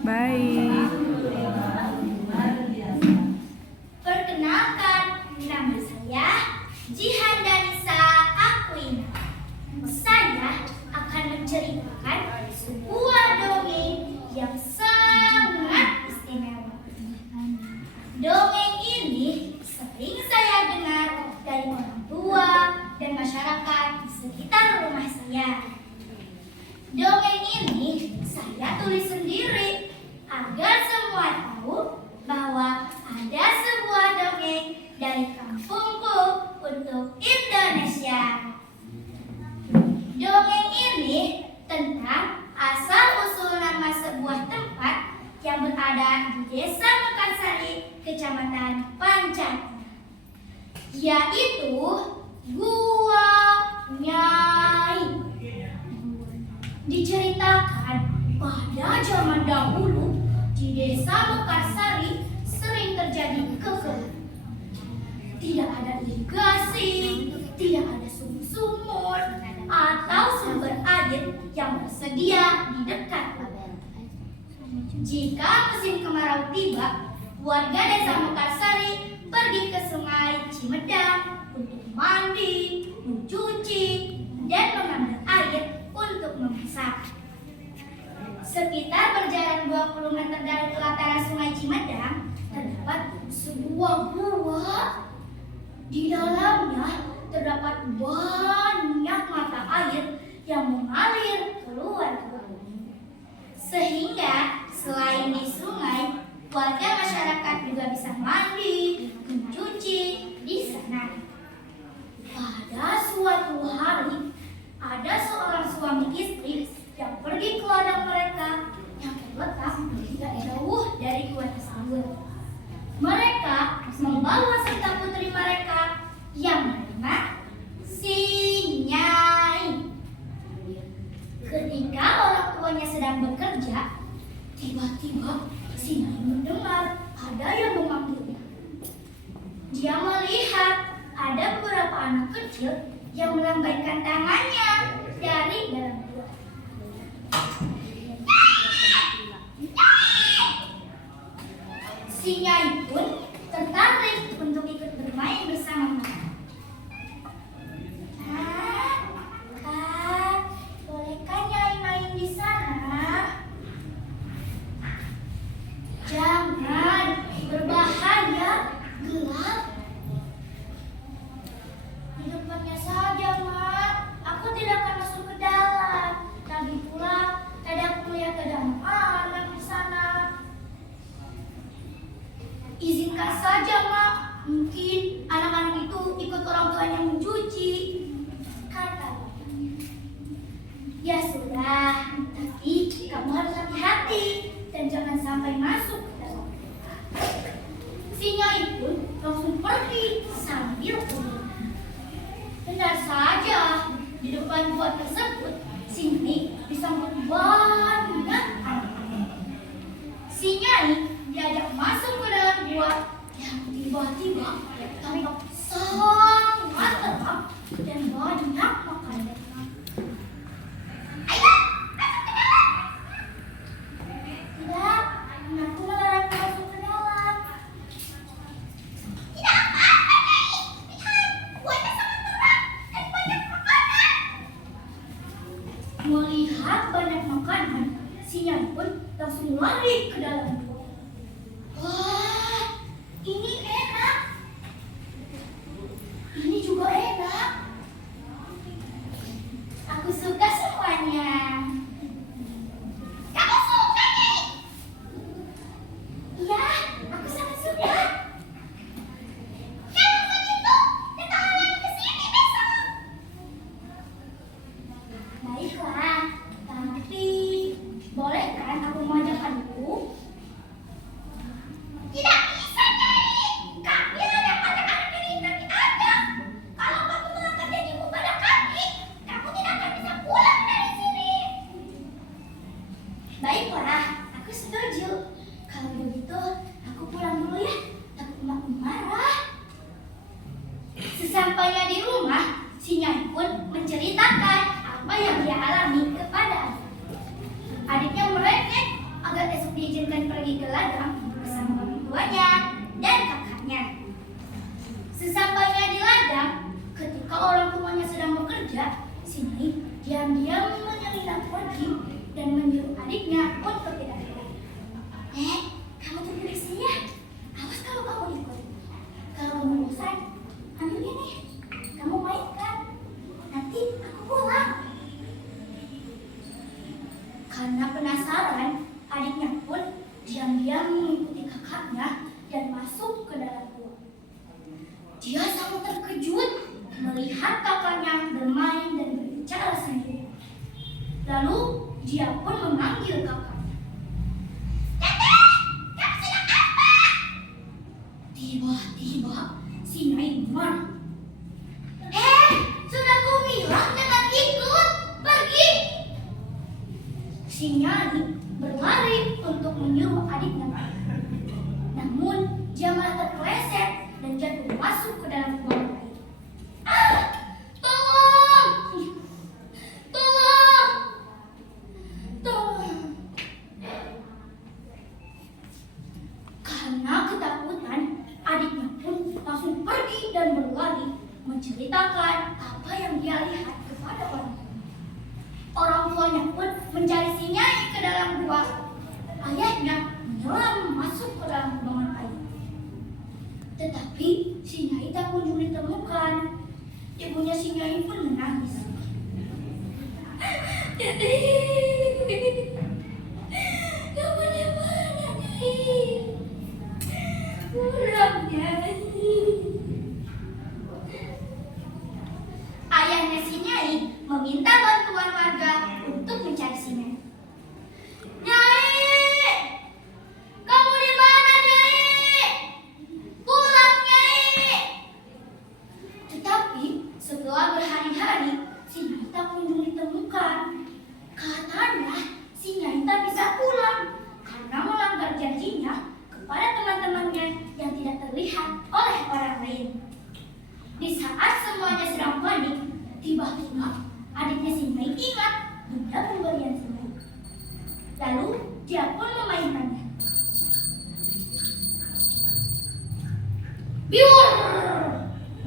Baik. Perkenalkan, nama saya Jihan Danisa Aquina. Saya akan menceritakan sebuah dongeng yang sangat istimewa. Dongeng ini sering saya dengar dari orang tua dan masyarakat di sekitar rumah saya. Dongeng ini saya tulis sendiri agar semua tahu bahwa ada sebuah dongeng dari kampungku untuk Indonesia. Dongeng ini tentang asal-usul nama sebuah tempat yang berada di Desa Mekarsari, Kecamatan Pancatan, yaitu Gua Nyai. Diceritakan pada zaman dahulu di Desa Mekarsari sering terjadi kekeringan. Tidak ada irigasi, tidak ada sumur-sumur atau sumber air yang tersedia di dekat hutan. Jika musim kemarau tiba, warga Desa Mekarsari pergi ke Sungai Cimedang untuk mandi, mencuci, dan mengambil air untuk memasak. Sekitar berjalan 20 meter dari pelataran Sungai Cimedang terdapat sebuah gua. Di dalamnya terdapat banyak mata air yang mengalir keluar ke laut. Sehingga selain di sungai, warga masyarakat juga bisa mandi, mencuci di sana. Pada suatu hari, ada seorang suami istri yang pergi ke ladang mereka yang terletak tidak jauh dari gua tersebut. Mereka membawa serta putri mereka yang bernama Si Nyai. Ketika orang tuanya sedang bekerja, tiba-tiba Si Nyai mendengar ada yang memanggilnya. Dia melihat ada beberapa anak kecil yang melambaikan tangannya dari dalam gua. Si Nyai pun tertarik untuk ikut bermain bersama mereka. Kak, bolehkah Nyai main di sana? Jangan, berbahaya, gelap. Di depannya saja, Mak. Aku tidak akan masuk ke dalam. Lagi pula, tadi aku melihat ada anak di sana. Izinkan saja, Mak. Mungkin anak-anak itu ikut orang tuanya mencuci, kata bapaknya. Ya sudah, tapi kamu harus hati-hati dan jangan sampai masuk ke dalam. Si Nyai pun langsung pergi sambil berlari. Benar saja, di depan gua tersebut, si Nyai disambut banyak anak-anak. Si Nyai diajak masuk ke dalam gua yang tiba-tiba tampak sangat terang dan banyak makanan. Ayo, masuk ke dalam. Tidak, aku melarang masuk ke dalam. Tidak apa-apa, Nyai. Lihat, guanya sangat terang dan banyak makanan. Melihat banyak makanan, si Nyai pun langsung lari ke dalam gua. Wah, ini enak. Ini juga enak. Aku suka semuanya. Kamu suka, Nyai? Iya, aku sangat suka. Kalau begitu, datanglah lagi ke sini besok. Baiklah, tapi boleh kan aku mengajak adikku? Tidak bisa, Nyai. Kami ada anak-anak yang ingin kami ajak. Kalau kamu mengatakan adiknya untuk tidak ikut. Kamu tunggu di sini ya. Awas kalau kamu ikut. Kalau kamu bosan, ambil ini. Kamu mainkan. Nanti aku pulang. Karena penasaran, adiknya pun diam-diam mengikuti kakaknya dan masuk ke dalam gua. Dia sangat terkejut melihat kakaknya bermain dan berbicara sendiri. Lalu dia pun memanggil kakaknya. "Teteh, kamu sedang apa?" Tiba-tiba si Nyai marah. Sudah kubilang jangan ikut, pergi. Si Nyai berlari untuk menyuruh adiknya. Namun dia malah terpeleset dan jatuh masuk ke dalam lubang air. Tolong! Tolong! Tolong! Karena ketakutan, adiknya pun langsung pergi dan berlari menceritakan apa yang dia lihat kepada orang tua. Orang tuanya pun mencari si Nyai ke dalam gua. Ayahnya menyelam masuk ke dalam lubang air. Tetapi si Nyai tak kunjung ditemukan. Ibunya si Nyai pun menangis. Kamu di mana, Nyai? Pulang, Nyai. Ayahnya si Nyai meminta bantuan warga untuk mencari si Nyai. Nyai! Kamu di mana, Nyai? Pulang, Nyai! Tetapi setelah berhari-hari, si Nyai tak kunjung ditemukan. Katanya si Nyai tak bisa pulang karena melanggar janjinya kepada teman-temannya yang tidak terlihat oleh orang lain. Di saat semuanya sedang panik, tiba-tiba adiknya si Nyai ingat benda pemberian si Nyai. Lalu dia pun memainkannya. Biur!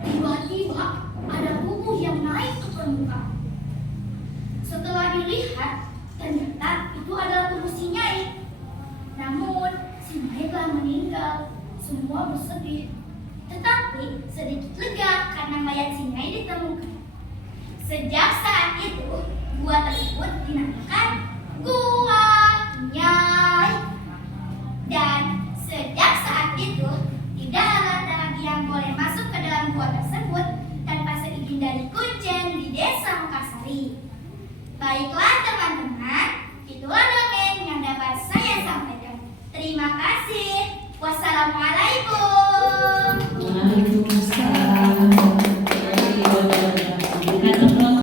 Tiba-tiba ada bubuh yang naik ke permukaan. Setelah dilihat, ternyata itu adalah tubuh si Nyai. Namun si Nyai telah meninggal. Semua bersedih. Tetapi sedikit lega karena mayat si Nyai ditemukan. Sejak saat itu, gua tersebut dinamakan Gua Nyai. Dan sejak saat itu, tidak ada lagi yang boleh masuk ke dalam gua tersebut tanpa seizin dari Kuncen di Desa Mekarsari. Baiklah,